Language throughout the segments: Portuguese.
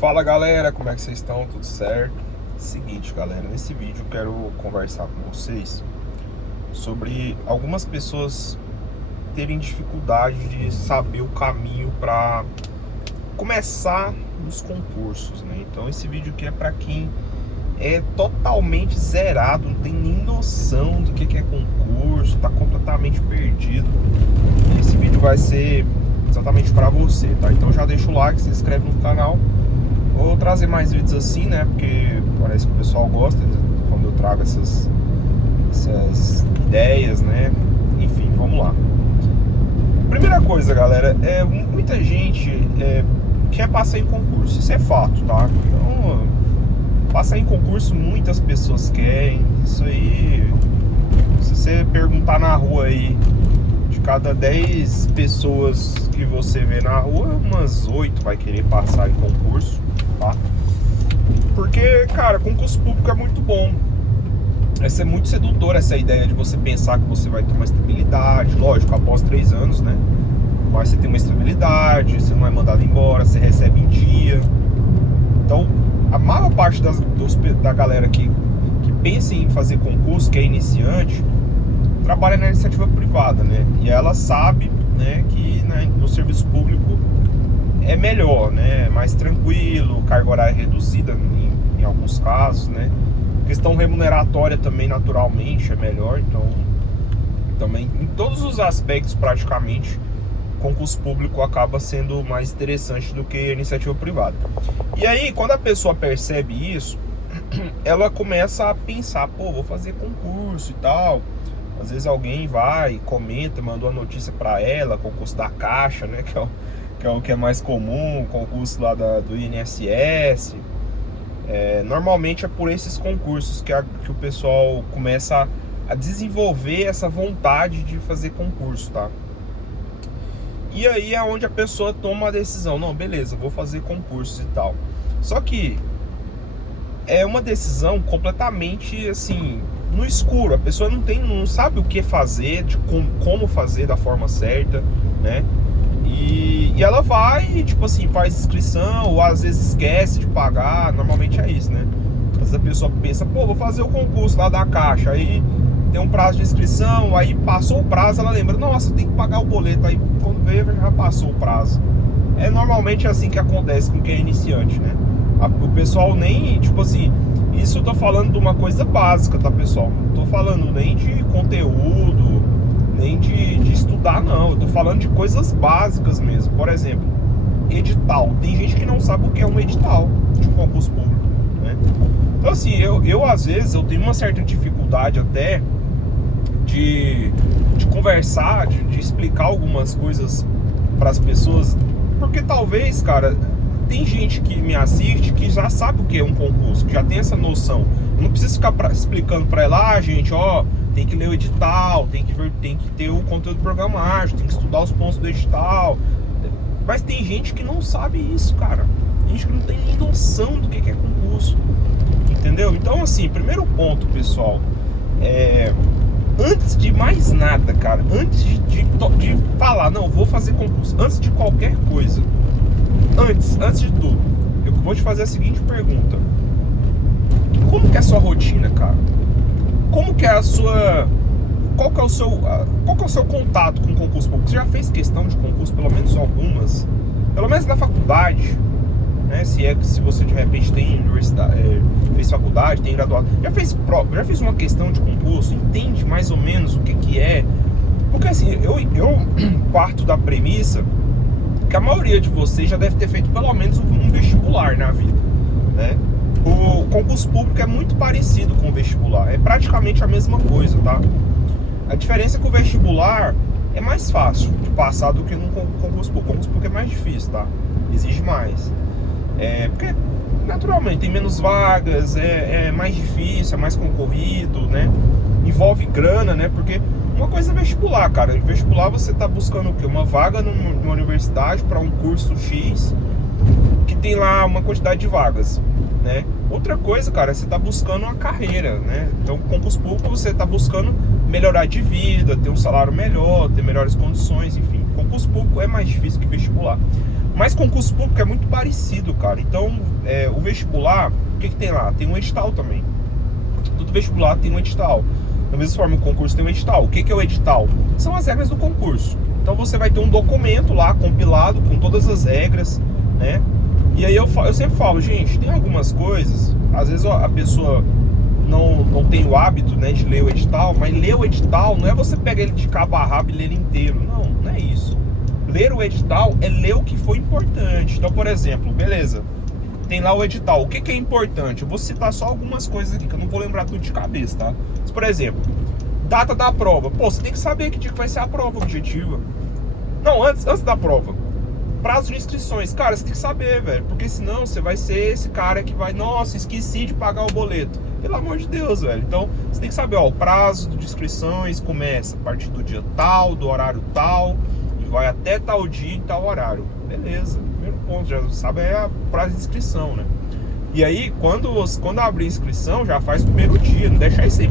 Fala galera, como é que vocês estão? Tudo certo? Seguinte galera, nesse vídeo eu quero conversar com vocês sobre algumas pessoas terem dificuldade de saber o caminho para começar nos concursos, né? Então esse vídeo aqui é para quem é totalmente zerado, não tem nem noção do que é concurso, tá completamente perdido. Esse vídeo vai ser exatamente para você, tá? Então já deixa o like, se inscreve no canal. Vou trazer mais vídeos assim, né? Porque parece que o pessoal gosta quando eu trago essas ideias, né? Enfim, vamos lá. Primeira coisa, galera, muita gente quer passar em concurso. Isso é fato, tá? Então, passar em concurso muitas pessoas querem. Isso aí, se você perguntar na rua aí, de cada 10 pessoas que você vê na rua, umas 8 vai querer passar em concurso, tá? Porque, cara, concurso público é muito bom. Essa é muito sedutora, essa ideia de você pensar que você vai ter uma estabilidade. Lógico, após 3 anos, né? Mas você tem uma estabilidade, você não é mandado embora, você recebe em dia. Então, a maior parte da galera que pensa em fazer concurso, que é iniciante, trabalha na iniciativa privada, né? E ela sabe, né, que no serviço público é melhor, né? Mais tranquilo, carga horária reduzida em alguns casos, né? Questão remuneratória também, naturalmente, é melhor. Então, também, em todos os aspectos, praticamente, concurso público acaba sendo mais interessante do que a iniciativa privada. E aí, quando a pessoa percebe isso, ela começa a pensar, pô, vou fazer concurso e tal. Às vezes alguém vai, comenta, mandou a notícia para ela, concurso da Caixa, né? Que é o que é mais comum, concurso lá do INSS. Normalmente é por esses concursos que o pessoal começa a desenvolver essa vontade de fazer concurso, tá? E aí é onde a pessoa toma a decisão, não, beleza, vou fazer concurso e tal. Só que é uma decisão completamente assim, no escuro. A pessoa não sabe o que fazer, como fazer da forma certa, né? E ela vai, tipo assim, faz inscrição, ou às vezes esquece de pagar. Normalmente é isso, né? Às vezes a pessoa pensa, pô, vou fazer o concurso lá da Caixa. Aí tem um prazo de inscrição, aí passou o prazo, ela lembra, nossa, tem que pagar o boleto. Aí quando veio, já passou o prazo. É normalmente assim que acontece com quem é iniciante, né? O pessoal nem, tipo assim, isso eu tô falando de uma coisa básica, tá, pessoal? Não tô falando nem de conteúdo, nem de estudar, não. Eu tô falando de coisas básicas mesmo. Por exemplo, edital. Tem gente que não sabe o que é um edital de um concurso público, né? Então, assim, eu às vezes, eu tenho uma certa dificuldade até de conversar, de explicar algumas coisas para as pessoas, porque talvez, cara, tem gente que me assiste que já sabe o que é um concurso, que já tem essa noção. Eu não preciso ficar explicando para ela, gente, ó, tem que ler o edital, tem que ter o conteúdo programático, tem que estudar os pontos do edital. Mas tem gente que não sabe isso, cara. Tem gente que não tem nem noção do que é concurso. Entendeu? Então, assim, primeiro ponto, pessoal, antes de mais nada, cara, antes de falar, não, vou fazer concurso, antes de qualquer coisa, antes de tudo, eu vou te fazer a seguinte pergunta: como que é a sua rotina, cara? Como que é a sua... Qual que é o seu contato com o concurso público? Você já fez questão de concurso, pelo menos algumas? Pelo menos na faculdade, né? Se você de repente tem universidade, fez faculdade, tem graduado, já fez uma questão de concurso, entende mais ou menos o que é? Porque assim, eu parto da premissa que a maioria de vocês já deve ter feito pelo menos um vestibular na vida, né? O concurso público é muito parecido com o vestibular, é praticamente a mesma coisa, tá? A diferença é que o vestibular é mais fácil de passar do que no concurso público. O concurso público é mais difícil, tá? Exige mais. Porque, naturalmente, tem menos vagas, é mais difícil, é mais concorrido, né? Envolve grana, né? Porque uma coisa é vestibular, cara. Em vestibular você tá buscando o quê? Uma vaga numa universidade para um curso X que tem lá uma quantidade de vagas, né? Outra coisa, cara, você tá buscando uma carreira, né? Então, concurso público você tá buscando melhorar de vida, ter um salário melhor, ter melhores condições, enfim. Concurso público é mais difícil que vestibular. Mas concurso público é muito parecido, cara. Então, o vestibular, o que tem lá? Tem um edital também. Todo vestibular tem um edital. Da mesma forma, o concurso tem um edital. O que é o edital? São as regras do concurso. Então você vai ter um documento lá compilado com todas as regras, né? E aí eu sempre falo, gente, tem algumas coisas, às vezes a pessoa não tem o hábito, né, de ler o edital, mas ler o edital não é você pegar ele de cabo a rabo e ler ele inteiro. Não é isso. Ler o edital é ler o que foi importante. Então, por exemplo, beleza, tem lá o edital. O que é importante? Eu vou citar só algumas coisas aqui, que eu não vou lembrar tudo de cabeça, tá? Mas, por exemplo, data da prova. Pô, você tem que saber que dia que vai ser a prova objetiva. Não, antes da prova. Prazo de inscrições. Cara, você tem que saber, velho. Porque senão você vai ser esse cara que vai... Nossa, esqueci de pagar o boleto. Pelo amor de Deus, velho. Então, você tem que saber, ó, o prazo de inscrições começa a partir do dia tal, do horário tal, e vai até tal dia e tal horário. Beleza. Primeiro ponto, já sabe, é a prazo de inscrição, né? E aí, quando abrir a inscrição, já faz o primeiro dia. Não deixa isso aí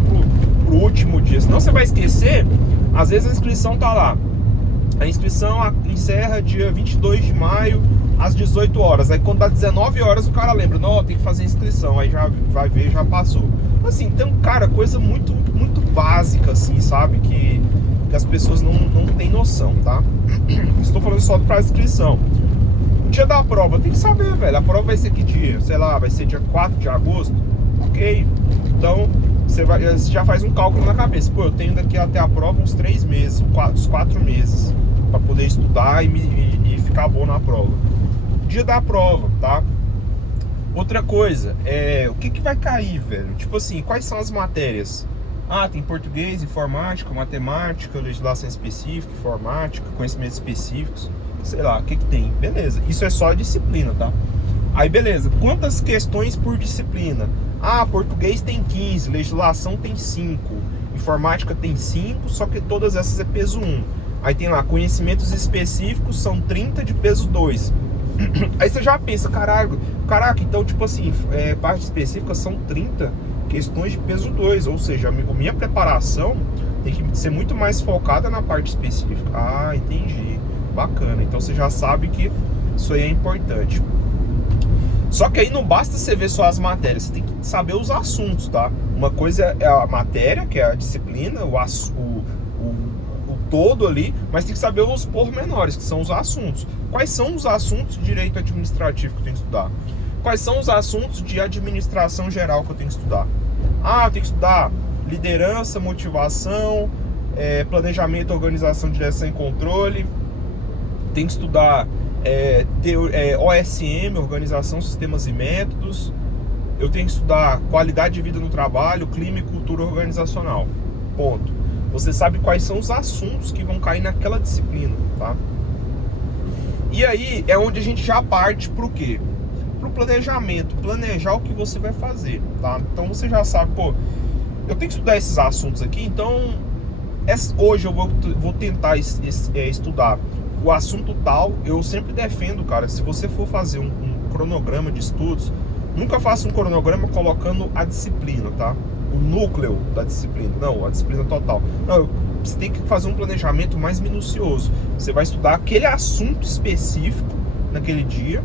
pro último dia. Senão você vai esquecer. Às vezes a inscrição tá lá. A inscrição encerra dia 22 de maio às 18 horas. Aí quando dá 19 horas o cara lembra, não, tem que fazer a inscrição. Aí já vai ver, já passou. Assim, então, cara, coisa muito, muito básica, assim, sabe? Que as pessoas não têm noção, tá? Estou falando só para a inscrição. O dia da prova, tem que saber, velho. A prova vai ser que dia? Sei lá, vai ser dia 4 de agosto? Ok. Então, você já faz um cálculo na cabeça. Pô, eu tenho daqui até a prova uns 3 meses, uns 4 meses, para poder estudar e ficar bom na prova. Dia da prova, tá? Outra coisa, o que vai cair, velho? Tipo assim, quais são as matérias? Ah, tem português, informática, matemática, legislação específica, informática, conhecimentos específicos, sei lá, o que tem? Beleza, isso é só disciplina, tá? Aí beleza, quantas questões por disciplina? Ah, português tem 15, legislação tem 5, informática tem 5, só que todas essas é peso 1. Aí tem lá, conhecimentos específicos são 30 de peso 2. Aí você já pensa, caraca, então tipo assim, parte específica são 30 questões de peso 2, ou seja, a minha preparação tem que ser muito mais focada na parte específica. Ah, entendi, bacana, então você já sabe que isso aí é importante. Só que aí não basta você ver só as matérias, você tem que saber os assuntos, tá? Uma coisa é a matéria, que é a disciplina, o todo ali, mas tem que saber os pormenores, que são os assuntos. Quais são os assuntos de direito administrativo que eu tenho que estudar? Quais são os assuntos de administração geral que eu tenho que estudar? Ah, eu tenho que estudar liderança, motivação, planejamento, organização, direção e controle. Tem que estudar OSM, organização, sistemas e métodos. Eu tenho que estudar qualidade de vida no trabalho, clima e cultura organizacional. Ponto. Você sabe quais são os assuntos que vão cair naquela disciplina, tá? E aí é onde a gente já parte pro quê? Pro planejamento, planejar o que você vai fazer, tá? Então você já sabe, pô, eu tenho que estudar esses assuntos aqui, então hoje eu vou tentar estudar o assunto tal. Eu sempre defendo, cara, se você for fazer um cronograma de estudos, nunca faça um cronograma colocando a disciplina, tá? O núcleo da disciplina, não, a disciplina total. Não, você tem que fazer um planejamento mais minucioso. Você vai estudar aquele assunto específico naquele dia.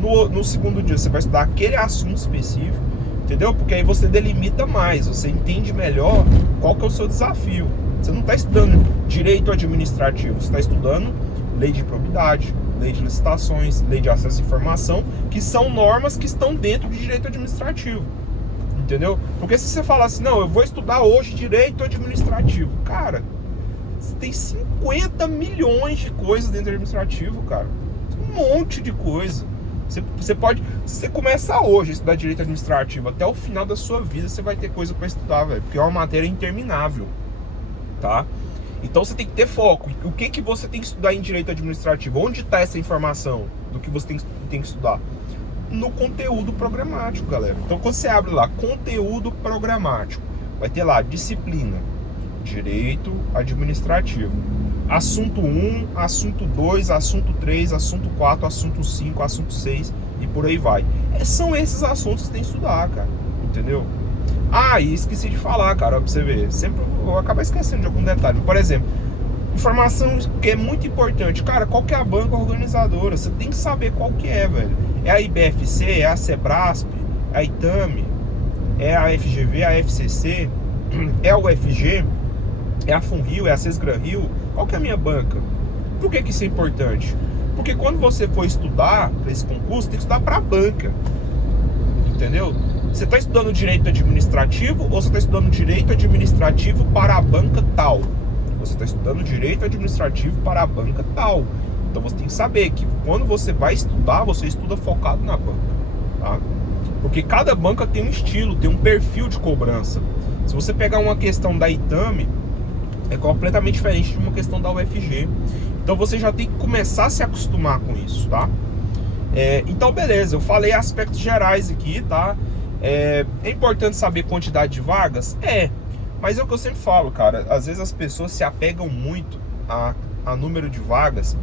No segundo dia você vai estudar aquele assunto específico, entendeu? Porque aí você delimita mais, você entende melhor qual que é o seu desafio. Você não está estudando direito administrativo, você está estudando lei de probidade, lei de licitações, lei de acesso à informação, que são normas que estão dentro de direito administrativo. Entendeu? Porque se você falar assim, não, eu vou estudar hoje direito administrativo, cara, tem 50 milhões de coisas dentro do administrativo, cara. Um monte de coisa. Você pode, se você começar hoje a estudar direito administrativo, até o final da sua vida você vai ter coisa para estudar, velho, porque é uma matéria interminável, tá? Então você tem que ter foco. O que você tem que estudar em direito administrativo? Onde está essa informação do que você tem que estudar? No conteúdo programático, galera. Então quando você abre lá conteúdo programático, vai ter lá disciplina, direito administrativo, assunto 1, assunto 2, assunto 3, assunto 4, assunto 5, assunto 6 e por aí vai. São esses assuntos que você tem que estudar, cara, entendeu? Ah, e esqueci de falar, cara, pra você ver, sempre eu vou acabar esquecendo de algum detalhe. Por exemplo, Informação que é muito importante. Cara, qual que é a banca organizadora? Você tem que saber qual que é, velho. É a IBFC, é a Sebrasp, é a Itame, é a FGV, a FCC, é a UFG, é a FUNRIO, é a SESGRAN-Rio. Qual que é a minha banca? Por que isso é importante? Porque quando você for estudar para esse concurso, tem que estudar para a banca. Entendeu? Você está estudando direito administrativo ou você está estudando direito administrativo para a banca tal? Você está estudando direito administrativo para a banca tal. Então você tem que saber que quando você vai estudar, você estuda focado na banca, tá? Porque cada banca tem um estilo, tem um perfil de cobrança. Se você pegar uma questão da Itame, é completamente diferente de uma questão da UFG. Então você já tem que começar a se acostumar com isso, tá? Então beleza, eu falei aspectos gerais aqui, tá? É importante saber quantidade de vagas? Mas é o que eu sempre falo, cara. Às vezes as pessoas se apegam muito a número de vagas.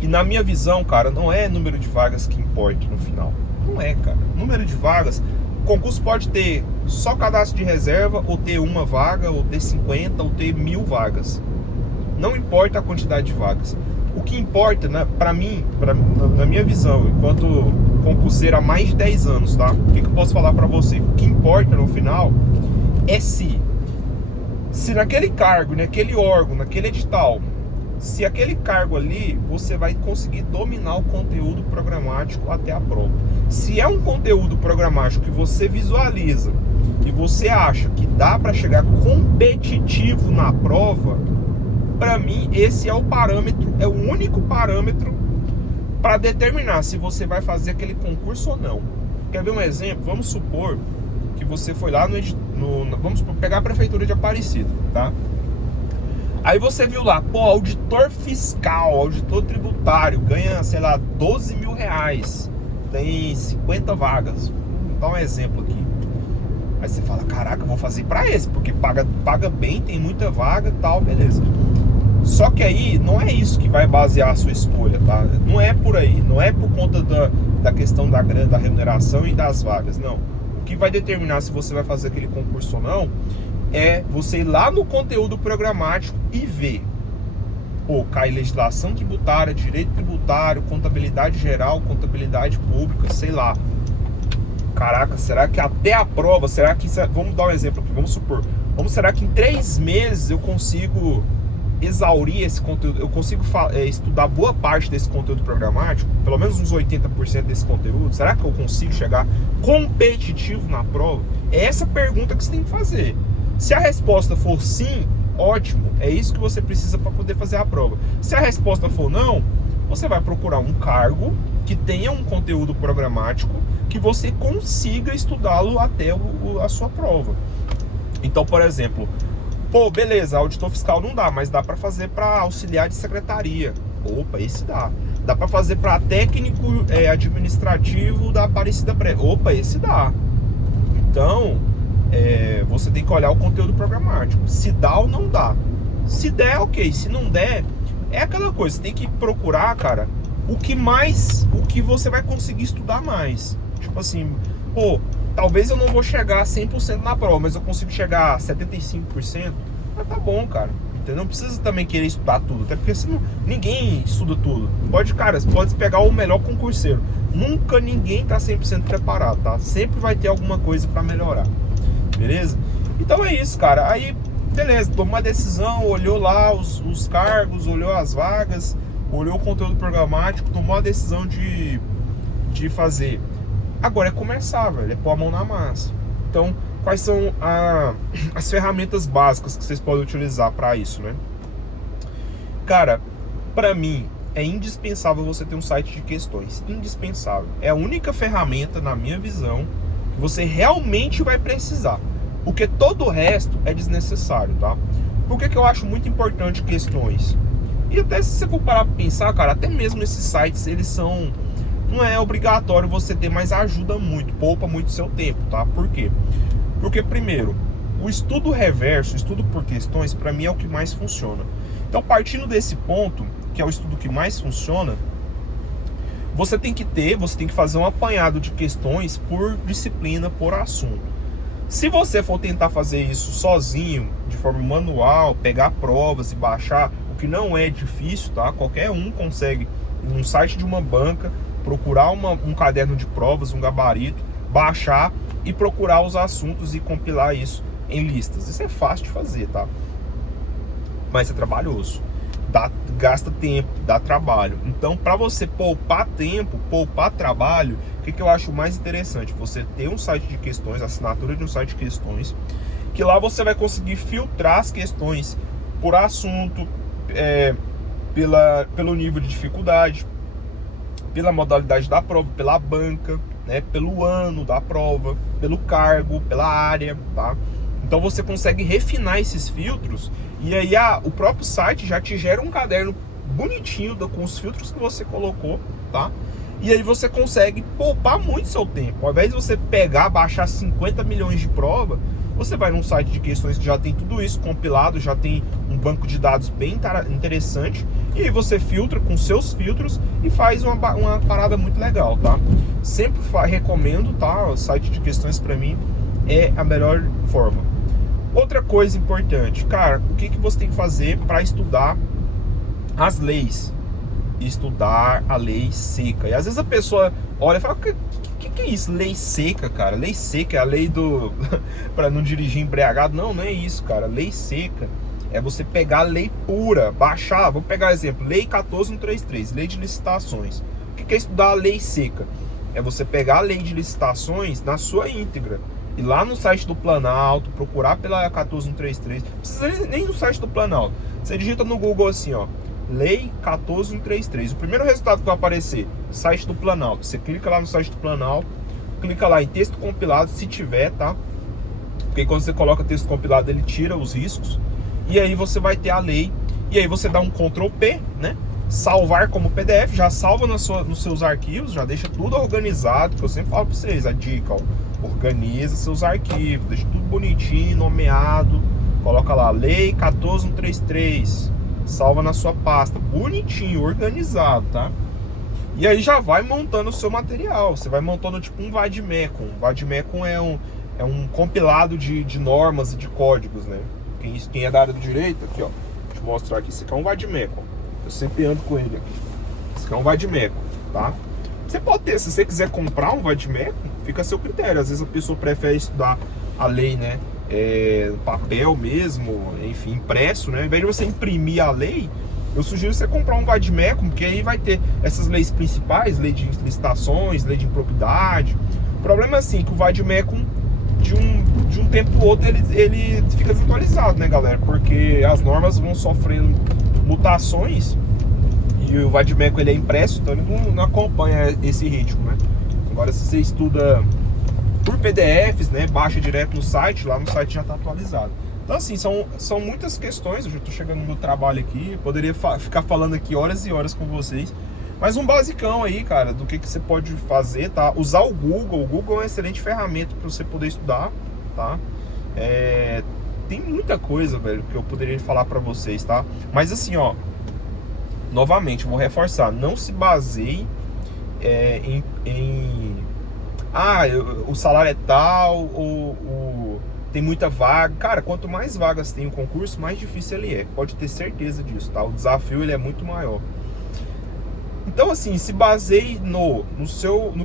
E na minha visão, cara, não é número de vagas que importa no final. Não é, cara. Número de vagas, o concurso pode ter só cadastro de reserva, ou ter uma vaga, ou ter 50, ou ter 1000 vagas. Não importa a quantidade de vagas. O que importa, né, pra mim, na minha visão, enquanto concurseiro há mais de 10 anos, tá? O que eu posso falar pra você? O que importa no final é se naquele cargo, naquele órgão, naquele edital, se aquele cargo ali, você vai conseguir dominar o conteúdo programático até a prova. Se é um conteúdo programático que você visualiza e você acha que dá para chegar competitivo na prova, para mim esse é o parâmetro, é o único parâmetro para determinar se você vai fazer aquele concurso ou não. Quer ver um exemplo? Vamos supor que você foi lá vamos pegar a prefeitura de Aparecida, tá? Aí você viu lá, pô, auditor fiscal, auditor tributário, ganha, sei lá, 12 mil reais, tem 50 vagas. Vou dar um exemplo aqui. Aí você fala, caraca, eu vou fazer pra esse, porque paga bem, tem muita vaga e tal, beleza. Só que aí, não é isso que vai basear a sua escolha, tá? Não é por aí, não é por conta da questão da grana, da remuneração e das vagas, não. O que vai determinar se você vai fazer aquele concurso ou não é você ir lá no conteúdo programático e ver. Pô, cai legislação tributária, direito tributário, contabilidade geral, contabilidade pública, sei lá. Caraca, será que até a prova, será que... Vamos dar um exemplo aqui, vamos supor. Será que em 3 meses eu consigo exaurir esse conteúdo? Eu consigo estudar boa parte desse conteúdo programático? Pelo menos uns 80% desse conteúdo? Será que eu consigo chegar competitivo na prova? É essa pergunta que você tem que fazer. Se a resposta for sim, ótimo, é isso que você precisa para poder fazer a prova. Se a resposta for não, você vai procurar um cargo que tenha um conteúdo programático que você consiga estudá-lo até a sua prova. Então, por exemplo, pô, beleza, auditor fiscal não dá, mas dá para fazer para auxiliar de secretaria. Opa, esse dá. Dá para fazer para técnico administrativo da Aparecida Pré. Opa, esse dá. Então, você tem que olhar o conteúdo programático. Se dá ou não dá. Se der, ok. Se não der, é aquela coisa. Você tem que procurar, cara, o que você vai conseguir estudar mais. Tipo assim, pô, talvez eu não vou chegar a 100% na prova, mas eu consigo chegar a 75%. Mas tá bom, cara. Entendeu? Não precisa também querer estudar tudo. Até porque senão, ninguém estuda tudo. Cara, você pode pegar o melhor concurseiro. Nunca ninguém tá 100% preparado, tá? Sempre vai ter alguma coisa pra melhorar. Beleza? Então é isso, cara. Aí, beleza, tomou uma decisão, olhou lá os cargos, olhou as vagas, olhou o conteúdo programático, tomou a decisão de fazer. Agora é começar, velho, é pôr a mão na massa. Então, quais são as ferramentas básicas que vocês podem utilizar para isso, né? Cara, para mim, é indispensável você ter um site de questões. Indispensável. É a única ferramenta, na minha visão, que você realmente vai precisar, porque todo o resto é desnecessário, tá? Por que eu acho muito importante questões? E até se você for parar pra pensar, cara, até mesmo esses sites, eles são... Não é obrigatório você ter, mas ajuda muito, poupa muito seu tempo, tá? Por quê? Porque, primeiro, o estudo reverso, o estudo por questões, pra mim é o que mais funciona. Então, partindo desse ponto, que é o estudo que mais funciona, você tem que fazer um apanhado de questões por disciplina, por assunto. Se você for tentar fazer isso sozinho, de forma manual, pegar provas e baixar, o que não é difícil, tá? Qualquer um consegue, num site de uma banca, procurar um caderno de provas, um gabarito, baixar e procurar os assuntos e compilar isso em listas. Isso é fácil de fazer, tá? Mas é trabalhoso. Gasta tempo, dá trabalho. Então, para você poupar tempo, poupar trabalho, o que eu acho mais interessante? Você ter um site de questões, assinatura de um site de questões, que lá você vai conseguir filtrar as questões por assunto, pelo nível de dificuldade, pela modalidade da prova, pela banca, né, pelo ano da prova, pelo cargo, pela área, tá? Então você consegue refinar esses filtros e aí o próprio site já te gera um caderno bonitinho com os filtros que você colocou, tá? E aí você consegue poupar muito seu tempo. Ao invés de você pegar, baixar 50 milhões de prova, você vai num site de questões que já tem tudo isso compilado, já tem um banco de dados bem interessante, e aí você filtra com seus filtros e faz uma parada muito legal, tá? Sempre recomendo, tá? O site de questões para mim é a melhor forma. Outra coisa importante, cara, o que você tem que fazer para estudar as leis? Estudar a lei seca. E às vezes a pessoa olha e fala: que é isso? Lei seca, cara? Lei seca é a lei do para não dirigir embriagado? Não é isso, cara. Lei seca é você pegar a lei pura, baixar. Vamos pegar exemplo: Lei 14133, Lei de Licitações. O que é estudar a lei seca? É você pegar a lei de licitações na sua íntegra, ir lá no site do Planalto, procurar pela 14133. Não precisa nem no site do Planalto. Você digita no Google assim, ó, Lei 14133. O primeiro resultado que vai aparecer, site do Planalto. Você clica lá no site do Planalto, clica lá em texto compilado, se tiver, tá? Porque quando você coloca texto compilado, ele tira os riscos. E aí você vai ter a lei. E aí você dá um Ctrl P, né? Salvar como PDF, já salva nos seus arquivos, já deixa tudo organizado, que eu sempre falo pra vocês, a dica, ó, organiza seus arquivos, deixa tudo bonitinho, nomeado, coloca lá, Lei 14133, salva na sua pasta, bonitinho, organizado, tá? E aí já vai montando o seu material, você vai montando tipo um vademecum. Vademecum é um compilado de normas e de códigos, né? Quem é da área do direito, aqui ó, deixa eu mostrar aqui, esse aqui é um vademecum. Eu sempre ando com ele aqui. Esse aqui é um vademecum, tá? Você pode ter, se você quiser comprar um vademecum, fica a seu critério. Às vezes a pessoa prefere estudar a lei, né? Papel mesmo, enfim, impresso, né? Ao invés de você imprimir a lei, eu sugiro você comprar um vademecum, porque aí vai ter essas leis principais, lei de licitações, lei de improbidade. O problema é assim, que o vademecum de um tempo pro outro ele fica desatualizado, né, galera? Porque as normas vão sofrendo mutações e o vademecum ele é impresso, então ele não acompanha esse ritmo, né? Agora se você estuda por PDFs, né, baixa direto no site, lá no site já está atualizado. Então assim, são muitas questões. Eu já estou chegando no meu trabalho aqui, poderia ficar falando aqui horas e horas com vocês, mas um basicão aí, cara, do que você pode fazer, tá? Usar o Google é uma excelente ferramenta para você poder estudar, tá? Tem muita coisa, velho, que eu poderia falar para vocês, tá? Mas assim, ó, novamente, vou reforçar, não se baseie o salário é tal, ou tem muita vaga. Cara, quanto mais vagas tem o concurso, mais difícil ele é. Pode ter certeza disso, tá? O desafio ele é muito maior. Então, assim, se baseie no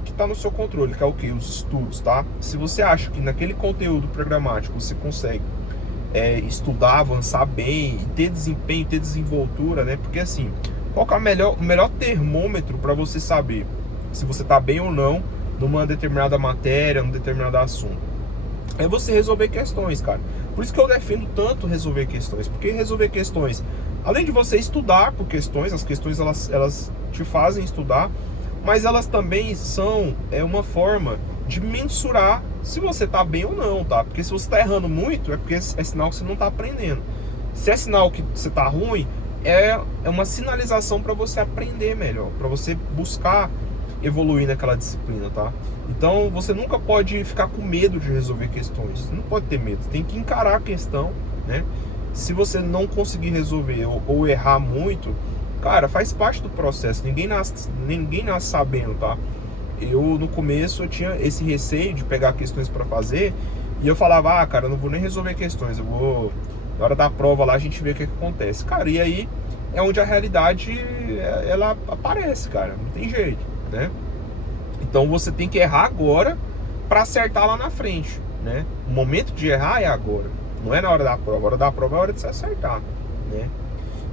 que está no seu controle, que é o quê? Os estudos, tá? Se você acha que naquele conteúdo programático você consegue estudar, avançar bem, ter desempenho, ter desenvoltura, né? Porque assim, qual que é o melhor termômetro para você saber se você está bem ou não numa determinada matéria, num determinado assunto? É você resolver questões, cara. Por isso que eu defendo tanto resolver questões, porque resolver questões, além de você estudar por questões, as questões elas te fazem estudar, mas elas também são uma forma de mensurar se você tá bem ou não, tá? Porque se você tá errando muito, é porque é sinal que você não tá aprendendo. Se é sinal que você tá ruim, é uma sinalização para você aprender melhor, para você buscar evoluir naquela disciplina, tá? Então você nunca pode ficar com medo de resolver questões. Você não pode ter medo, você tem que encarar a questão, né? Se você não conseguir resolver ou errar muito, cara, faz parte do processo. Ninguém nasce sabendo, tá? Eu no começo eu tinha esse receio de pegar questões para fazer E eu falava, cara, eu não vou nem resolver questões, eu vou, na hora da prova lá, a gente vê o que acontece. Cara, e aí é onde a realidade, ela aparece, cara, não tem jeito, né? Então você tem que errar agora para acertar lá na frente, né? O momento de errar é agora, não é na hora da prova. A hora da prova é a hora de se acertar, né?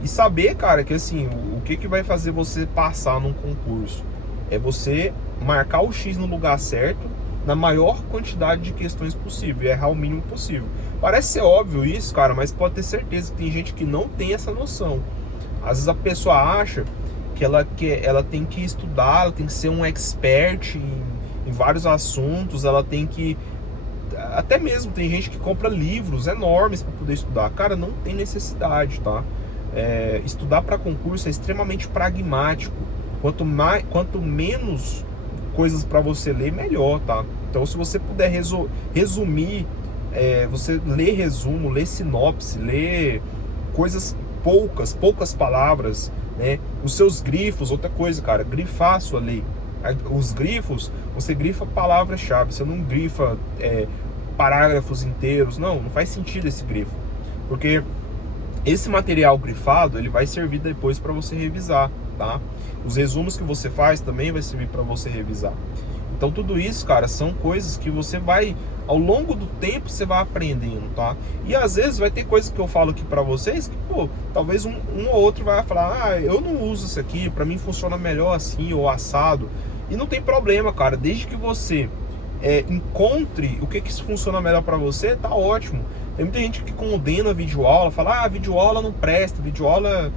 E saber, cara, que assim, o que vai fazer você passar num concurso é você marcar o X no lugar certo, na maior quantidade de questões possível, e errar o mínimo possível. Parece ser óbvio isso, cara, mas pode ter certeza que tem gente que não tem essa noção. Às vezes a pessoa acha que ela tem que estudar, ela tem que ser um expert em vários assuntos, ela tem que... Até mesmo tem gente que compra livros enormes para poder estudar. Cara, não tem necessidade, tá? Estudar para concurso é extremamente pragmático. Quanto menos coisas para você ler, melhor, tá? Então, se você puder resumir, você lê resumo, lê sinopse, lê coisas poucas palavras, né? Os seus grifos, outra coisa, cara, grifar a sua lei. Os grifos, você grifa palavras-chave, você não grifa parágrafos inteiros. Não faz sentido esse grifo, porque esse material grifado, ele vai servir depois para você revisar, tá? Os resumos que você faz também vai servir para você revisar. Então tudo isso, cara, são coisas que você vai, ao longo do tempo, você vai aprendendo, tá? E às vezes vai ter coisas que eu falo aqui para vocês que, pô, talvez um ou outro vai falar, eu não uso isso aqui, para mim funciona melhor assim, ou assado. E não tem problema, cara, desde que você encontre o que funciona melhor para você, tá ótimo. Tem muita gente que condena a videoaula, fala, videoaula não presta, videoaula...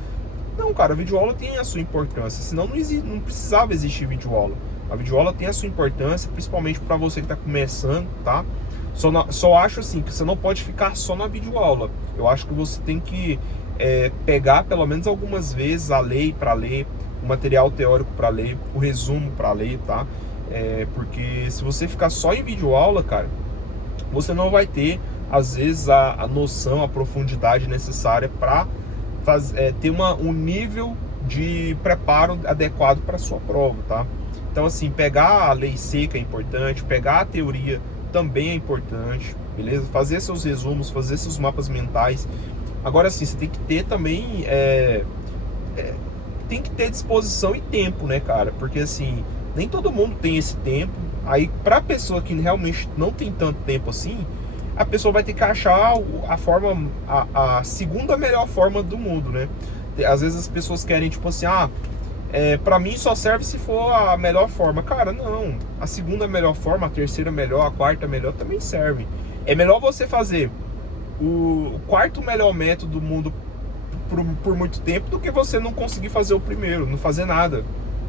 Não, cara, a videoaula tem a sua importância, senão não precisava existir videoaula. A videoaula tem a sua importância, principalmente para você que está começando, tá? Só acho assim, que você não pode ficar só na videoaula. Eu acho que você tem que pegar pelo menos algumas vezes a lei para ler, o material teórico para ler, o resumo para ler, tá? Porque se você ficar só em videoaula, cara, você não vai ter, às vezes, a noção, a profundidade necessária para ter um nível de preparo adequado para sua prova, tá? Então, assim, pegar a lei seca é importante, pegar a teoria também é importante, beleza? Fazer seus resumos, fazer seus mapas mentais. Agora, assim, você tem que ter também... tem que ter disposição e tempo, né, cara? Porque, assim, nem todo mundo tem esse tempo. Aí, pra pessoa que realmente não tem tanto tempo assim, a pessoa vai ter que achar a segunda melhor forma do mundo, né? Às vezes as pessoas querem, tipo assim, pra mim só serve se for a melhor forma. Cara, não. A segunda melhor forma, a terceira melhor, a quarta melhor também serve. É melhor você fazer o quarto melhor método do mundo por muito tempo do que você não conseguir fazer o primeiro, não fazer nada.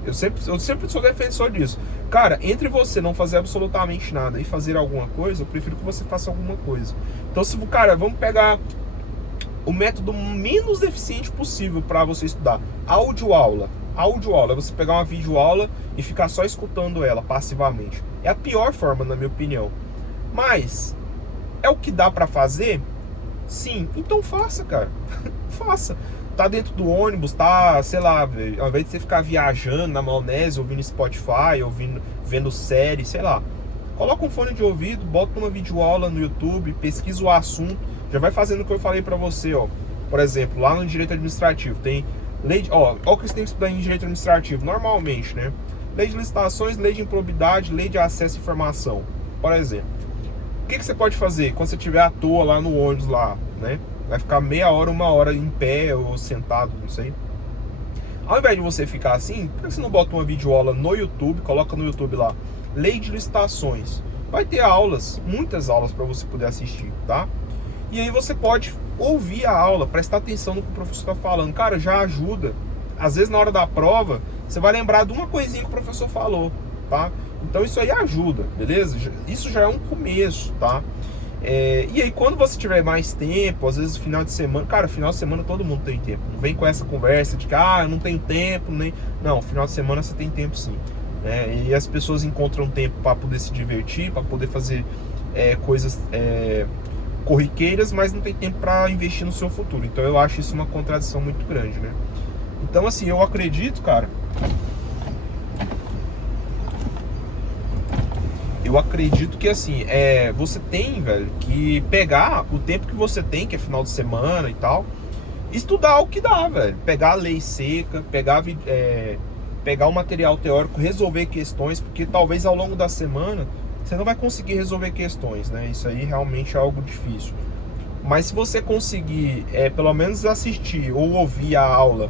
Eu sempre sou defensor disso. Cara, entre você não fazer absolutamente nada e fazer alguma coisa, eu prefiro que você faça alguma coisa. Então, cara, vamos pegar o método menos eficiente possível para você estudar. Audioaula é você pegar uma videoaula e ficar só escutando ela passivamente. É a pior forma, na minha opinião. Mas é o que dá para fazer? Sim, então faça, cara. Faça. Tá dentro do ônibus, tá, sei lá, ao invés de você ficar viajando na maionese, ouvindo Spotify, vendo série, sei lá, coloca um fone de ouvido, bota uma videoaula no YouTube, pesquisa o assunto, já vai fazendo o que eu falei pra você, ó. Por exemplo, lá no direito administrativo tem lei, ó o que você tem que estudar em direito administrativo normalmente, né? Lei de licitações, lei de improbidade, lei de acesso à informação, por exemplo. O que você pode fazer quando você estiver à toa lá no ônibus lá, né? Vai ficar meia hora, uma hora em pé ou sentado, não sei. Ao invés de você ficar assim, por que você não bota uma videoaula no YouTube, coloca no YouTube lá, lei de licitações. Vai ter aulas, muitas aulas para você poder assistir, tá? E aí você pode ouvir a aula, prestar atenção no que o professor está falando. Cara, já ajuda. Às vezes na hora da prova, você vai lembrar de uma coisinha que o professor falou, tá? Então isso aí ajuda, beleza? Isso já é um começo, tá? E aí quando você tiver mais tempo, às vezes final de semana, cara, final de semana todo mundo tem tempo. Não vem com essa conversa de que eu não tenho tempo, nem... Não, final de semana você tem tempo sim, né? E as pessoas encontram tempo para poder se divertir, para poder fazer coisas corriqueiras, mas não tem tempo para investir no seu futuro. Então eu acho isso uma contradição muito grande, né? Então assim, eu acredito, cara, eu acredito que assim, você tem, velho, que pegar o tempo que você tem, que é final de semana e tal, estudar o que dá, velho. Pegar a lei seca, pegar o material teórico, resolver questões, porque talvez ao longo da semana você não vai conseguir resolver questões, né? Isso aí realmente é algo difícil. Mas se você conseguir, pelo menos assistir ou ouvir a aula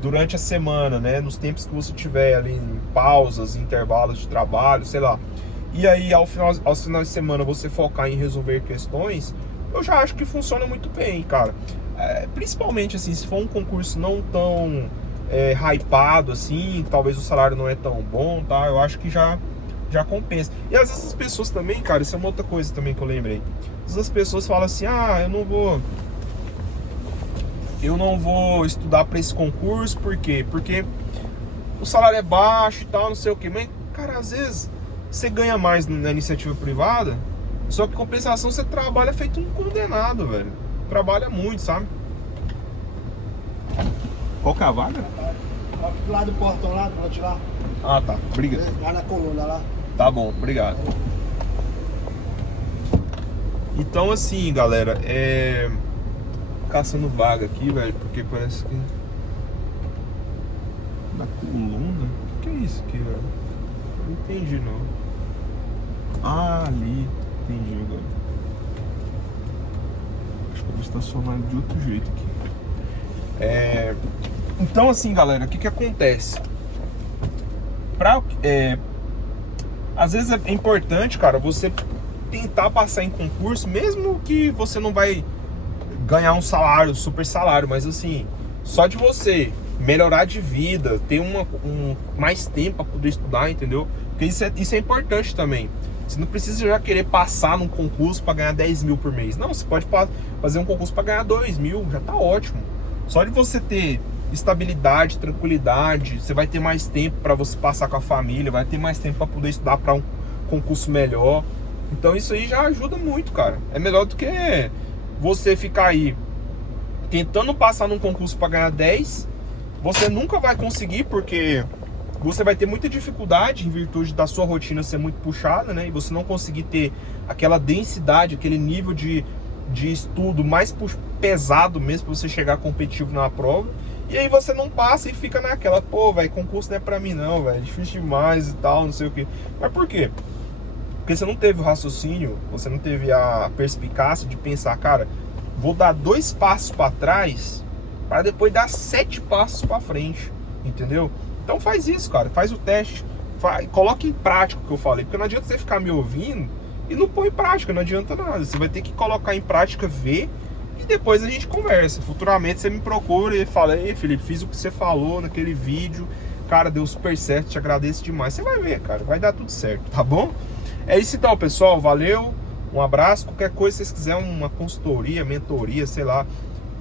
durante a semana, né? Nos tempos que você tiver ali, em pausas, intervalos de trabalho, sei lá. E aí, aos finais de semana, você focar em resolver questões, eu já acho que funciona muito bem, cara. Principalmente, assim, se for um concurso não tão hypado, assim, talvez o salário não é tão bom, tá? Eu acho que já compensa. E às vezes as pessoas também, cara, isso é uma outra coisa também que eu lembrei. Às vezes as pessoas falam assim, eu não vou estudar para esse concurso, por quê? Porque o salário é baixo e tal, não sei o quê. Mas, cara, às vezes você ganha mais na iniciativa privada, só que em compensação você trabalha feito um condenado, velho. Trabalha muito, sabe? Qual que é a vaga? Do lado do portão lá, do lado de lá. Ah, tá. Obrigado. Lá na coluna lá. Tá bom, obrigado. Então, assim, galera, caçando vaga aqui, velho, porque parece que... Da coluna? O que é isso aqui, velho? Não entendi, não. Ah, ali. Entendi agora. Acho que eu vou estacionar de outro jeito aqui. Então, assim, galera, o que acontece? Às vezes é importante, cara, você tentar passar em concurso, mesmo que você não vai ganhar um salário, super salário, mas assim, só de você melhorar de vida, ter mais tempo para poder estudar, entendeu? Porque isso é importante também. Você não precisa já querer passar num concurso para ganhar 10 mil por mês. Não, você pode fazer um concurso para ganhar 2 mil, já tá ótimo. Só de você ter estabilidade, tranquilidade, você vai ter mais tempo para você passar com a família, vai ter mais tempo para poder estudar para um concurso melhor. Então isso aí já ajuda muito, cara. É melhor do que você ficar aí tentando passar num concurso para ganhar 10. Você nunca vai conseguir, porque você vai ter muita dificuldade em virtude da sua rotina ser muito puxada, né? E você não conseguir ter aquela densidade, aquele nível de estudo mais pesado mesmo para você chegar competitivo na prova. E aí você não passa e fica naquela, pô, velho, concurso não é pra mim não, velho, difícil demais e tal, não sei o que. Mas por quê? Porque você não teve o raciocínio, você não teve a perspicácia de pensar, cara, vou dar 2 passos para trás para depois dar 7 passos para frente, entendeu? Então faz isso, cara, faz o teste, coloque em prática o que eu falei, porque não adianta você ficar me ouvindo e não pôr em prática, não adianta nada. Você vai ter que colocar em prática, ver, e depois a gente conversa. Futuramente você me procura e fala, ei, Felipe, fiz o que você falou naquele vídeo, cara, deu super certo, te agradeço demais. Você vai ver, cara, vai dar tudo certo, tá bom? É isso então, pessoal, valeu, um abraço. Qualquer coisa, se vocês quiserem uma consultoria, mentoria, sei lá,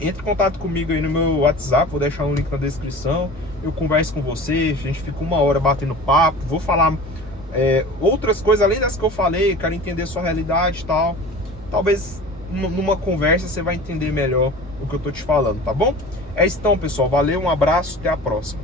entre em contato comigo aí no meu WhatsApp, vou deixar um link na descrição. Eu converso com você, a gente fica 1 hora batendo papo, vou falar outras coisas além das que eu falei, quero entender a sua realidade e tal. Talvez numa conversa você vai entender melhor o que eu tô te falando, tá bom? É isso então, pessoal, valeu, um abraço, até a próxima.